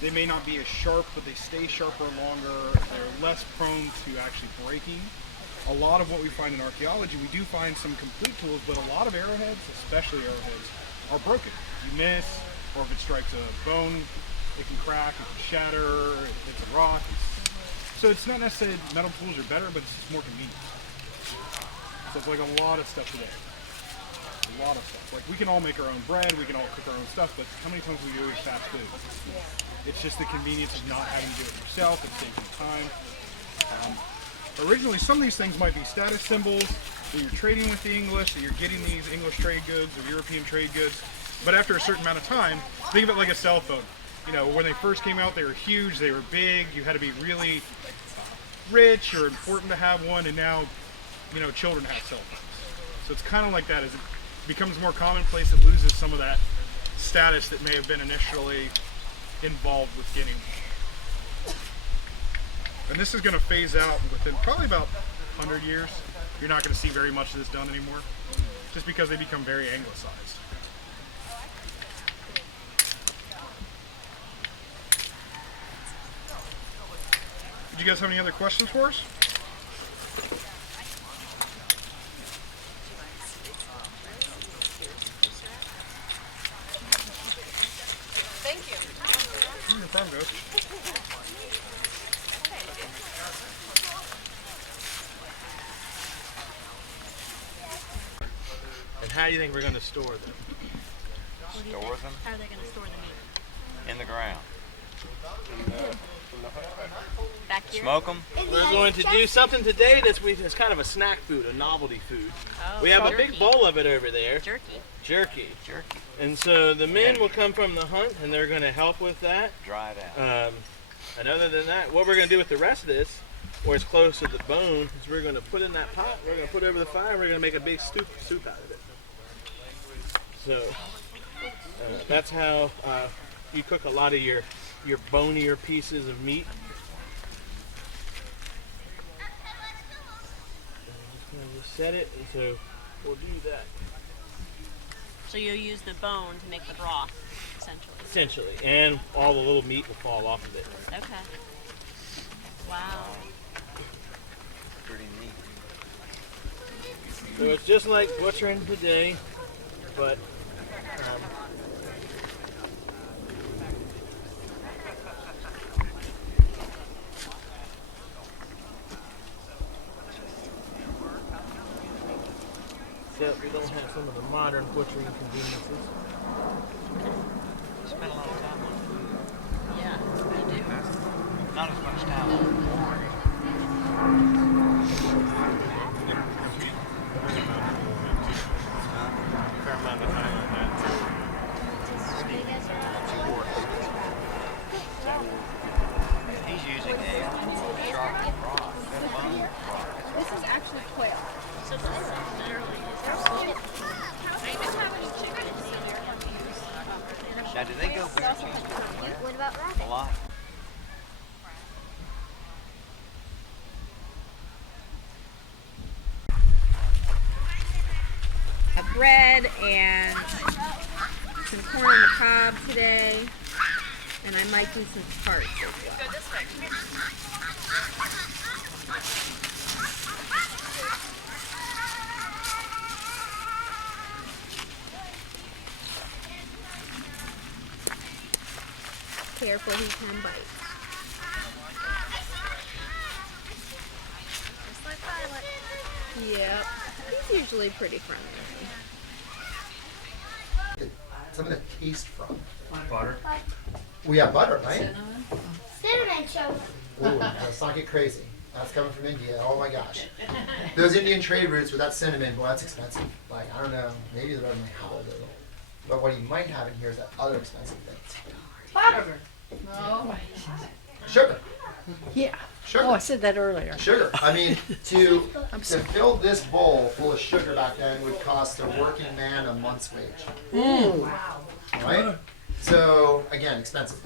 They may not be as sharp, but they stay sharper longer. They're less prone to actually breaking. A lot of what we find in archaeology, we do find some complete tools, but a lot of arrowheads, especially arrowheads, are broken. You miss, or if it strikes a bone, it can crack, it can shatter, if it's a rock. So it's not necessarily metal tools are better, but it's just more convenient. So it's like a lot of stuff today. A lot of stuff. Like we can all make our own bread, we can all cook our own stuff, but how many times we do it fast food? It's just the convenience of not having to do it yourself. It saves you time. Originally, some of these things might be status symbols that you're trading with the English, that you're getting these English trade goods or European trade goods. But after a certain amount of time, think of it like a cell phone. You know, when they first came out, they were huge, they were big. You had to be really rich or important to have one, and now, you know, children have cell phones. So it's kind of like that. As it becomes more commonplace, it loses some of that status that may have been initially involved with getting one. And this is going to phase out within probably about 100 years. You're not going to see very much of this done anymore, just because they become very anglicized. Did you guys have any other questions for us? Thank you. No problem, guys. And how do you think we're going to store them? Store them How are they going to store the meat? in the ground. Back here? Smoke them. We're going to do something today that's kind of a snack food, a novelty food. Oh, We have a jerky. big bowl of it over there. Jerky. Jerky. Jerky. And so the men will come from the hunt and they're going to help with that. Dry it out. And other than that, what we're going to do with the rest of this, where it's close to the bone, is we're going to put in that pot, we're going to put it over the fire, and we're going to make a big soup out of it. So that's how you cook a lot of your bonier pieces of meat. Just set it, and so we'll do that. So you'll use the bone to make the broth, essentially. Essentially, and all the little meat will fall off of it. Okay. Wow. Pretty neat. So it's just like butchering today, but except we don't have some of the modern butchering conveniences. Spend a lot of time on it. Yeah, you do. Not as much time on it. Fair amount of time on that. He's using a sharp rod. This is actually quail. So this is literally Now, do they go bare cheese? What about A rabbit? lot. Bread and some corn on the cob today, and I might do some tarts as well. Careful, he can bite. just like Violet. Yep, he's usually pretty friendly. Some of the taste from. Butter. We have butter, right? Cinnamon show. Ooh, let's not get crazy. That's coming from India. Oh my gosh. Those Indian trade routes with that cinnamon, well, that's expensive. Like, I don't know, maybe the road might have a little. But what you might have in here is that other expensive things. Butter. Sugar. Yeah. Sugar. Oh, I said that earlier. Sugar. I mean, to fill this bowl full of sugar back then would cost a working man a month's wage. Right? So, again, expensive.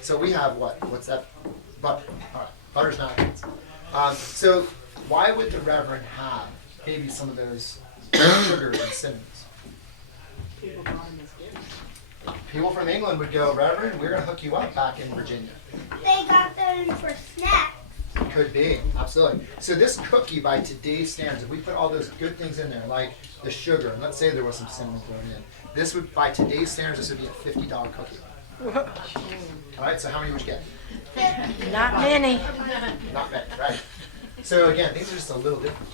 So we have what? What's that? Butter. All right. Butter's not expensive. So why would the Reverend have maybe some of those sugars and cinnamons? people from England would go, Reverend, we're going to hook you up back in Virginia. They got them for snacks. Could be, absolutely. So this cookie, by today's standards, if we put all those good things in there, like the sugar, and let's say there was some cinnamon thrown in, this would, by today's standards, this would be a $50 cookie. All right, so how many would you get? Not many. Not many, right? So again, things are just a little different.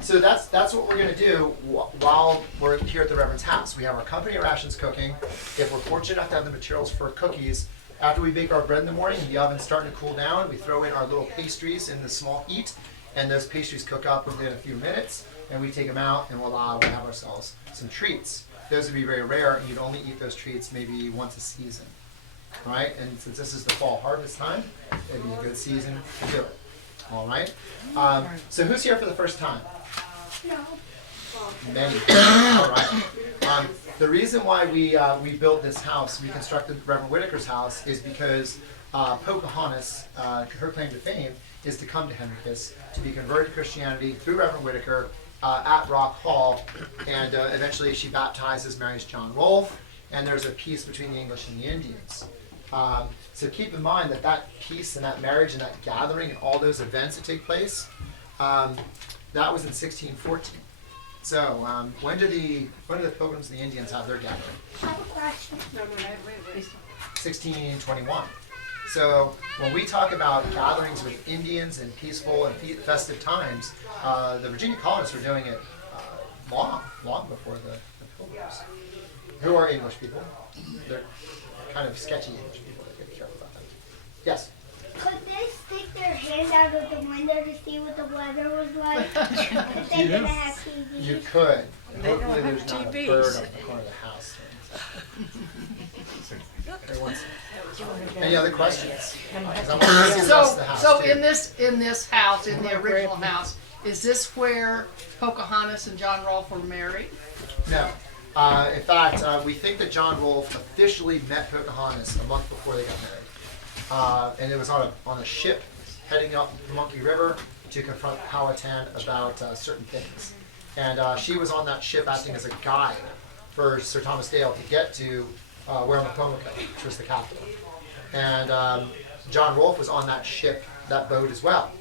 So that's what we're going to do while we're here at the Reverend's house. We have our company rations cooking. If we're fortunate enough to have the materials for cookies, after we bake our bread in the morning and the oven's starting to cool down, we throw in our little pastries in the small heat, and those pastries cook up within a few minutes, and we take them out, and voila, we have ourselves some treats. Those would be very rare, and you'd only eat those treats maybe once a season, right? And since this is the fall harvest time, it'd be a good season to do it. All right. So who's here for the first time? No. Many. All right. The reason why we built this house, we constructed Reverend Whitaker's house, is because Pocahontas, her claim to fame is to come to Henricus, to be converted to Christianity through Reverend Whitaker at Rock Hall, and eventually she baptizes, marries John Rolfe, and there's a peace between the English and the Indians. So keep in mind that that peace and that marriage and that gathering and all those events that take place, that was in 1614. So when do the Pilgrims and the Indians have their gathering? I have a question. 1621. So when we talk about gatherings with Indians and peaceful and festive times, the Virginia colonists were doing it long before the Pilgrims, who are English people. They're kind of sketchy English people. They gotta be careful about them. Yes. Could they stick their hand out of the window to see what the weather was like? If they didn't have TV. You could. Hopefully there's not a bird up the corner of the house. Any other questions? 'Cause I want to see the rest of the house, So too. in this house, in the original house, is this where Pocahontas and John Rolfe were married? No. In fact, we think that John Rolfe officially met Pocahontas a month before they got married. And it was on a ship heading up the Monkey River to confront Powhatan about certain things. And she was on that ship acting as a guide for Sir Thomas Dale to get to Weramacomicum, which was the capital. And John Rolfe was on that ship, that boat as well.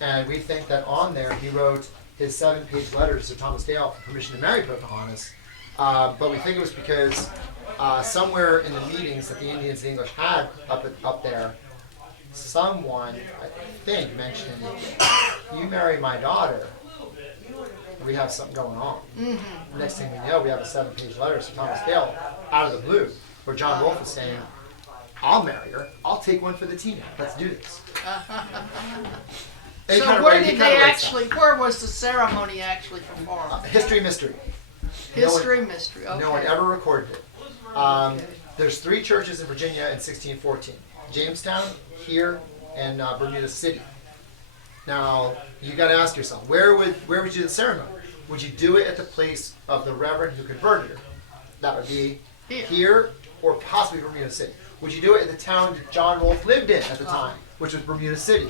And we think that on there he wrote his 7-page letter to Sir Thomas Dale for permission to marry Pocahontas. But we think it was because somewhere in the meetings that the Indians and English had up there, someone, I think, mentioned, you marry my daughter, we have something going on. Mm-hmm. Next thing we know, we have a 7-page letter to Thomas Dale out of the blue, where John Rolfe is saying, I'll marry her, I'll take one for the team, let's do this. So where was the ceremony actually performed? History mystery. History mystery, okay. No one ever recorded it. There's 3 churches in Virginia in 1614. Jamestown, here, and Bermuda City. Now, you got to ask yourself, where would you do the ceremony? Would you do it at the place of the Reverend who converted her? That would be here or possibly Bermuda City. Would you do it in the town that John Rolfe lived in at the time, which was Bermuda City?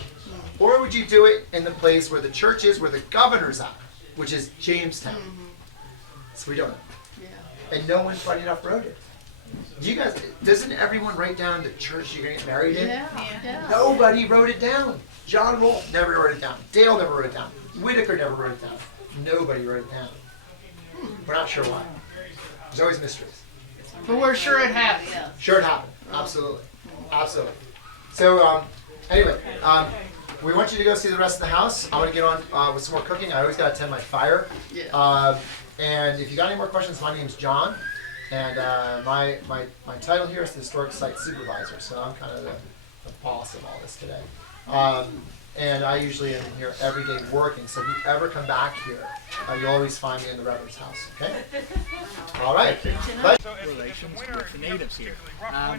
Or would you do it in the place where the church is, where the governor's at, which is Jamestown? So we don't know. Yeah. And no one funny enough wrote it. You guys, doesn't everyone write down the church you're going to get married in? Yeah. Nobody wrote it down. John Rolfe never wrote it down. Dale never wrote it down. Whitaker never wrote it down. Nobody wrote it down. We're not sure why. There's always mysteries. But we're sure it happened. Sure it happened. Absolutely. Absolutely. So, anyway, we want you to go see the rest of the house. I want to get on with some more cooking. I always got to tend my fire. Yeah. And if you got any more questions, my name's John. And my title here is the Historic Site Supervisor. So I'm kind of the boss of all this today. And I usually am here every day working. So if you ever come back here, you'll always find me in the Reverend's house. Okay? All right. But Relations with the natives here. I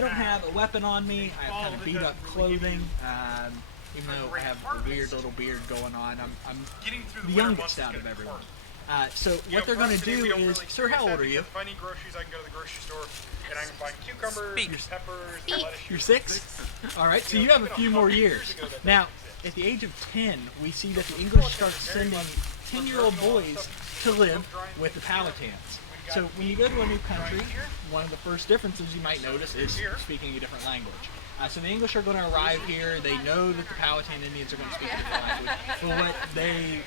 don't have a weapon on me. I have kind of beat up clothing. Even though I have a weird little beard going on, I'm the youngest out of everyone. So what they're going to do is, sir, how old are you? If I need groceries, I can go to the grocery store and I can find cucumbers, peppers, lettuce. You're 6? All right, so you have a few more years. Now, at the age of 10, we see that the English start sending 10-year-old boys to live with the Powhatans. So when you go to a new country, one of the first differences you might notice is speaking a different language. So the English are going to arrive here. They know that the Powhatan Indians are going to speak a different language. But what they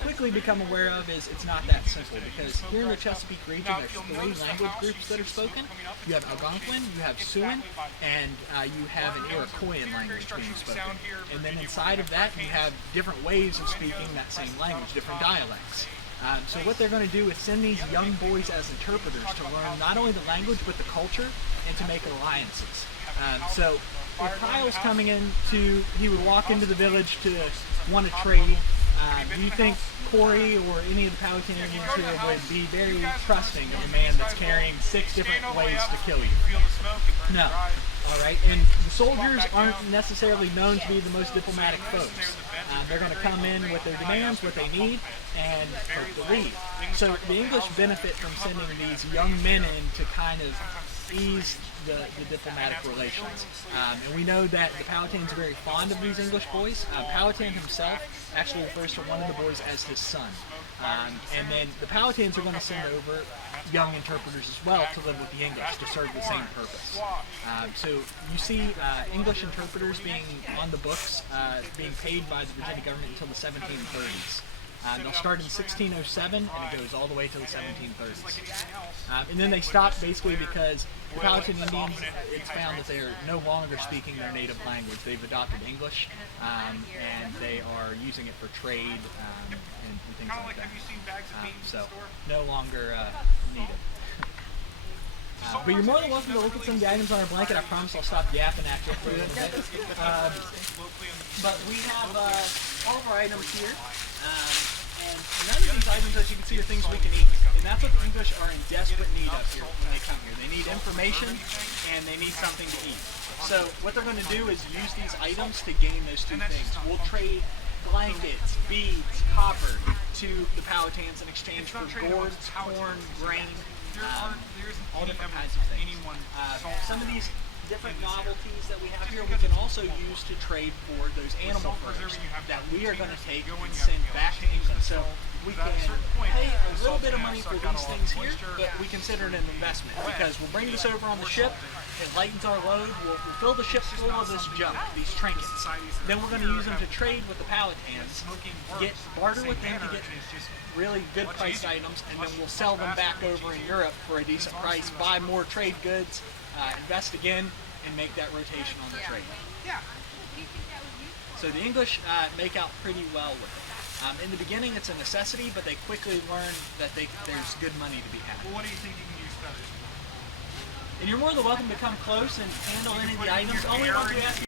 quickly become aware of is it's not that simple, because here in the Chesapeake region, there's 3 language groups that are spoken. You have Algonquin, you have Siouan, and you have an Iroquoian language being spoken. And then inside of that, you have different ways of speaking that same language, different dialects. So what they're going to do is send these young boys as interpreters to learn not only the language but the culture, and to make alliances. So if Kyle's coming in he would walk into the village to want to trade, do you think Corey or any of the Powhatan Indians here would be very trusting of a man that's carrying 6 different ways to kill you? No. All right, and the soldiers aren't necessarily known to be the most diplomatic folks. They're going to come in with their demands, what they need, and hope to leave. So the English benefit from sending these young men in to kind of ease the diplomatic relations. And we know that the Powhatan's are very fond of these English boys. Powhatan himself actually refers to one of the boys as his son. And then the Powhatans are going to send over young interpreters as well to live with the English to serve the same purpose. So you see English interpreters being on the books, being paid by the Virginia government until the 1730s. They'll start in 1607 and it goes all the way to the 1730s. And then they stop basically because the Powhatan Indians, it's found that they're no longer speaking their native language. They've adopted English and they are using it for trade and things like that. So no longer needed. But you're more than welcome to look at some of the items on our blanket. I promise I'll stop yapping at you for a little bit. But we have all of our items here. And none of these items, as you can see, are things we can eat. And that's what the English are in desperate need of here when they come here. They need information and they need something to eat. So what they're going to do is use these items to gain those 2 things. We'll trade blankets, beads, copper to the Powhatans in exchange for gourds, corn, grain, all different kinds of things. Some of these different novelties that we have here we can also use to trade for those animal furs that we are going to take and send back to England. So we can pay a little bit of money for these things here, but we consider it an investment because we'll bring this over on the ship, it lightens our load, we'll fill the ship full of this junk, these trinkets. Then we're going to use them to trade with the Powhatans, barter with them to get really good priced items, and then we'll sell them back over in Europe for a decent price, buy more trade goods, invest again, and make that rotation on the trade. So the English make out pretty well with it. In the beginning, it's a necessity, but they quickly learn that there's good money to be had. Well, what do you think you can use feathers? And you're more than welcome to come close and handle any of the items. Only ones we ask you